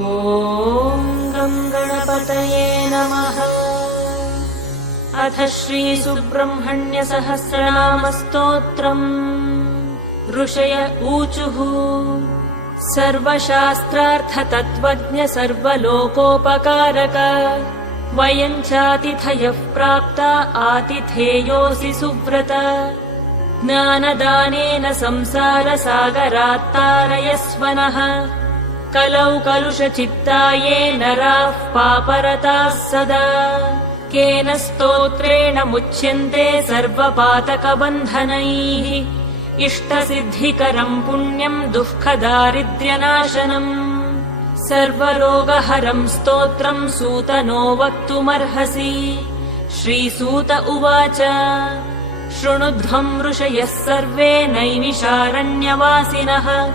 ॐ गं गणपतये नमः। अथ श्रीसुब्रह्मण्यसहस्रनामस्तोत्रम्। ऋषय ऊचुः। सर्वशास्त्रार्थतत्त्वज्ञ सर्वलोकोपकारक वयं चातिथयः प्राप्ता आतिथेयोऽसि सुव्रत। ज्ञानदानेन संसारसागरात्तारयस्व नः। कलौ कलुषचित्ताये नराः पापरताः सदा। केन स्तोत्रेण मुच्यन्ते सर्वपातकबन्धनैः। इष्टसिद्धिकरम् पुण्यम् दुःखदारिद्र्यनाशनम्। सर्वरोगहरम् स्तोत्रम् सूतनो वक्तुमर्हसि। श्रीसूत उवाच। शृणुध्वम् ऋषयः सर्वे नैमिषारण्यवासिनः।